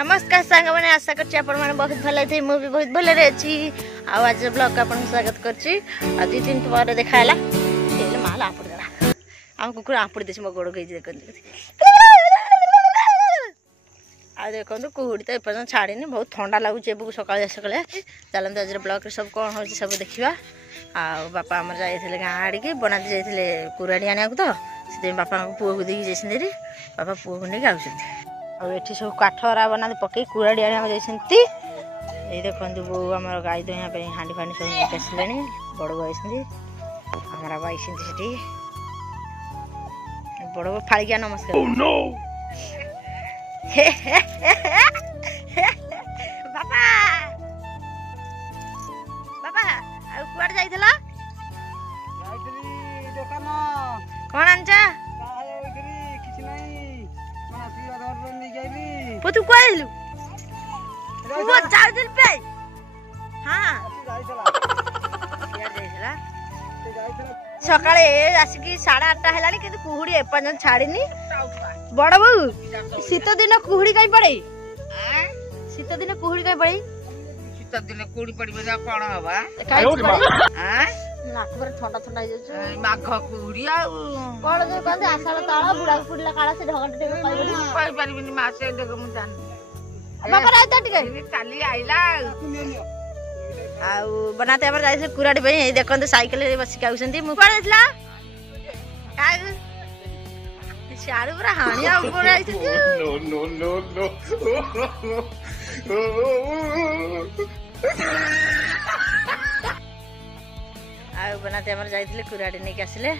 नमस्कार सांग मैंने आशा कर बहुत भल थे मुझे बहुत भल अच्छी आज ब्लॉग का आपको स्वागत करची आ 2 दिन पर देखा माल आपुड़ देला आम कुकुर आपुड़ दे मो गोड़ गई देखो कुहुड़ी तो एपर्तन छाड़ी बहुत ठंडा लगुच सकाल सकाल चलते आज ब्लॉग सब कौन हो सब देखा बापा आम जाइए गाँ आड़े बनाते जाइए कुराड़ी आने तो से बापा पुओ को देखिए जाइए बापा पुओ को नहीं आउट सब काठरा बना पकई कुराड़ी आने जाइए ये देखो बो आम गाई दुई हांडी फांडी सब नहीं आसले बड़ बो आई आमर आई से बड़ बो फाड़िया नमस्कार बापा बापा कुआड़ जाइथिला कौन आनचा तू कुआ आइलु वो 4 दिन पे हां सकाळे आसिकी 8:30 हेलानी किंतु कुहुड़ी एपन छाड़ीनी बड़ बहू शीत दिन कुहुड़ी कहीं पड़े शीत दिन कुहुड़ी कहीं पड़े शीत दिन कुहुड़ी पड़े जा कोन हबा नाक पर ठंडा ठंडा जाय माघ कुहुड़ी आ कोन जे कहते आषाढ़ ताळा बुढ़ा फुडला काळा से ढगट टे कहि परिबिनी मासे देख मु जान बाबा रात टिके काली आइला आ बनाते हमर जाय से कुराडी भाई देखन साइकिल रे बस के आउसंती मु पड़ देला काय शारू पूरा हानिया ऊपर आई थी नो नो नो आ बनाते हमर जाइथिले कुराडी नै के आसले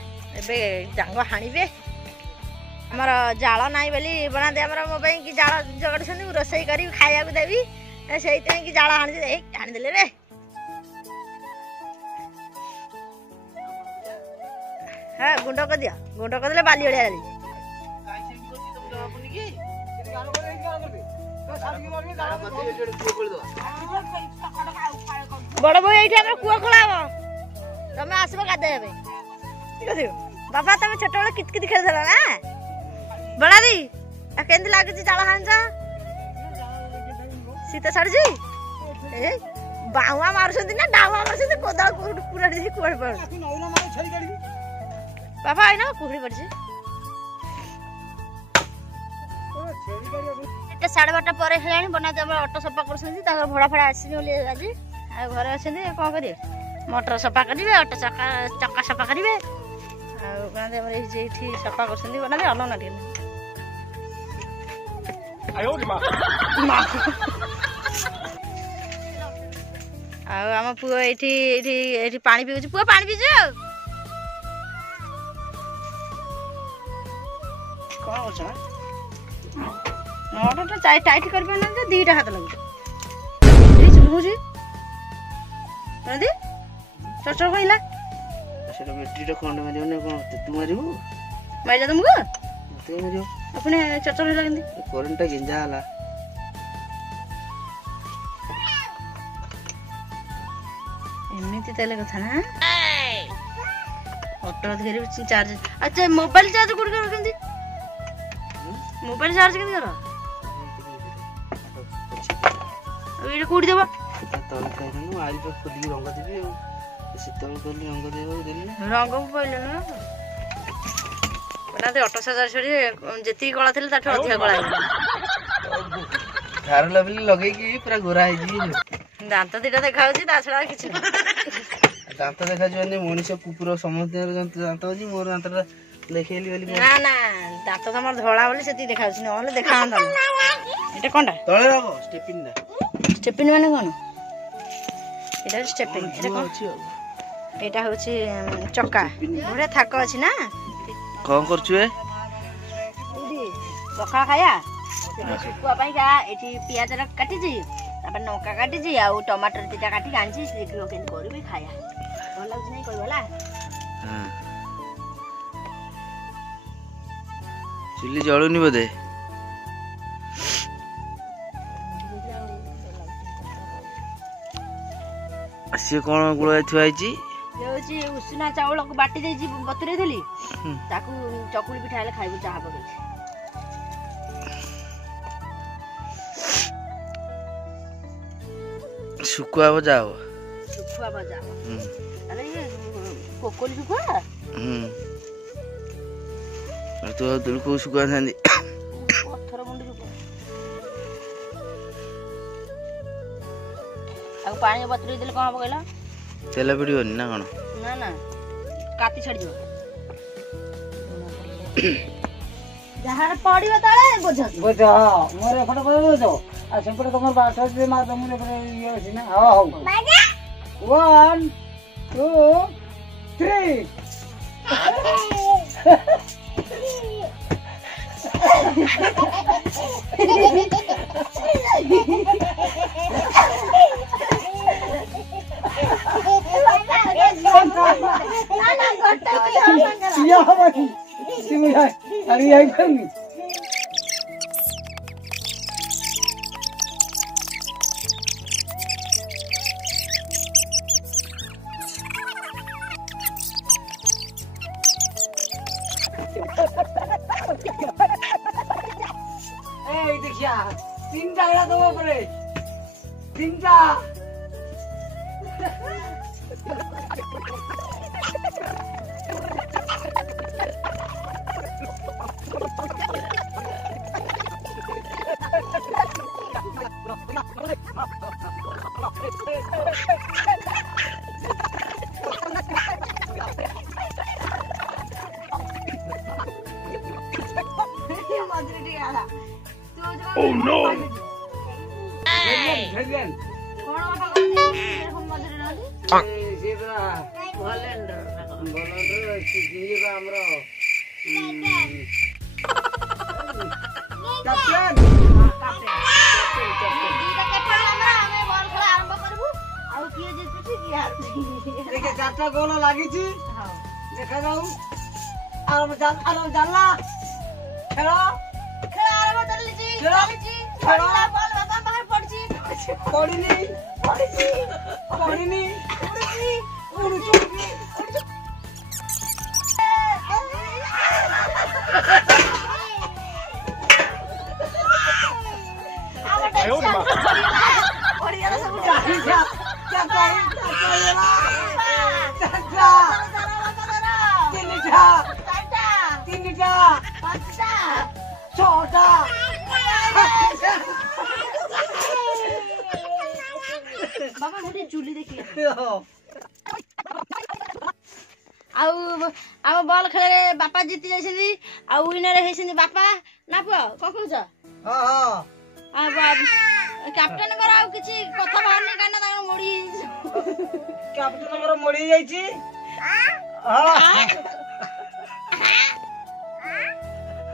एबे जांग हानिबे हमर जाळ नाही बोली बनाते हमर मोबाइल की जाळ जगड़ छनी रोसई करी खाया को देबी सेइते की जाळ हानि दे हानि देले रे हां गुंडो कर दिया गुंडो कर देले बाली ओडिया रे बड़ बो ये कुआ खोला तुम आसब गाधे बाबा तुम छोट बड़े कित कित खेल ना बड़ा दी केमती लगुच जाल हांसा शीत छाड़ी बाउआ मारुंट ना डाउआ मार कोदा पूरा कुआड़ पड़ बाबा आई ना कुहुड़ी पड़ी 12:30 पर बनाते ऑटो सफा कर भड़ा फड़ा आसी आज घर अच्छे कौन करेंगे मोटर सफा करेंगे ऑटो चक्का सफा करेंगे सफा कर बनाते अलग ना आम पुओ ये पानी पीऊ पुओ पानी पीछे कौन कर नटा टाइट कर दीटा हाथ लगे चर्चर कहला बैटेरी खंड मार तू मारू मार तुमको अपने चर्चर है करेंट गेंजा है एमती तेल कथा ना ऑटो घेर चार्ज अच्छा मोबाइल चार्ज कोड कर मोबाइल चार्ज के कर ये कोड देबा तल कहनु आइल पर खुली रंग देबी शीतल कोली रंग देबो देली रंग पइले ना बनाते ऑटो चार्जर छड़ी जेती कळा थिले ताठो अधिक कळा थार लेवल लगे की पूरा गोरा है जी दांत दिटा देखाउची ता छडा किछ दांत देखा जने मनुष्य कुकुर समस्त दांत अछि मोर दांतटा देखेली बोली ना ना दांत तमर धोळा बोली सेती देखाउची नहले देखांदा एटा कोनटा तळे रखो स्टेपिन ना स्टेपिन माने कोन एटा स्टेपिन एटा कोन अछि एटा होची चक्का बडे थाक अछि ना कोन करछु ए पखा खाया सुकुआ पाई का एठी पियाज रा काटी जी तापर नौका काटी जी आ टमाटर तीटा काटी आनछि देखियो केन करबी खाया भल लागछ नै कहबला हां चुली जळुनी बदे आसी कोन गुळ थुआइची होची उसिना चावल को बाटी देजी बतुरे देली ताकू चकुली पिठा ले खाइबु चाहा पके শুকুয়া ভজা হব শুকুয়া ভজা আরে কোকলি শুকুয়া ତୁ କୋଉ ଶୁଖୁଆ ଥାନ୍ତି ପଥର ମୁଣ୍ଡି ଶୁକୁଆ ଆଉ ପାଣି ବତୁରେଇ ଦେଲେ କଣ ହବ କହିଲ ତେଲ ପିଡ଼ିବନି ନା କଣ ନା ନା କାତି ଛାଡ଼ିଯିବ ଯାହାର ପଡ଼ିବ ତଳେ ବୋଝ ବୋଝ ହଁ ମୋର ଏପଟେ ବୋଝ ଆଉ ସେପଟେ ତମର ବାସ ଅଛି ମା ତମର ଏପଟେ ଇଏ ଅଛି ନା ହଉ ହଉ 1 2 3 देखिया 3 टा दो परे 3 टा Oh no! झगन कोण बाबा कोणी हम मजरे नाली जेबरा भलेंडर बलंडर जेबा हमरो कैप्टन दीटा कैप्टन हमरा हमें बॉल खेला आरंभ करबू आ किए जितुची कि हार देखे 4टा गोल लागी छी हां देखा जाऊ आराम जानला खेलो खेला आरंभ करली जी चली छोड़ला बॉल बाबा बाहर पड़ची पड़िनी उड़ुची बढ़िया सब क्या तीनटा छोटा बाबा मुझे चूली देखिए आउ आम बॉल खेले बापा जीति जाइछिनी आ विनर हेसिनी बापा ना पुआ को कहउछ हां हां आ कैप्टन कर आउ किछि कथा बाहरनी काना तार मोड़ी कैप्टन हमर मोड़ी जाइछि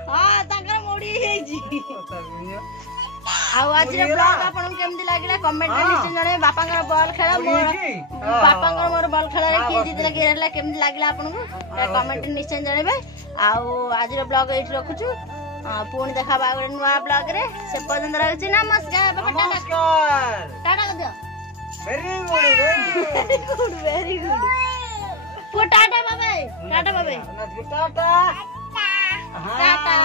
हां ताकर मोड़ी हेछि आउ आज रे ब्लॉग आपन केमदी लागिला कमेंट रे निश्चय जणे बापांगर बॉल खेला मोर बापांगर मोर बॉल खेला रे की जीत लगे रहला केमदी लागिला आपन को कमेंट रे निश्चय जणेबे आउ आज रे ब्लॉग एठी रखुछु पुणी देखा बागरे नुआ ब्लॉग रे से पसंद रहछि नमस्कार बाबा नमस्कार टाटा कर दियो वेरी गुड टाटा बाबा टाटा बाबा टाटा टाटा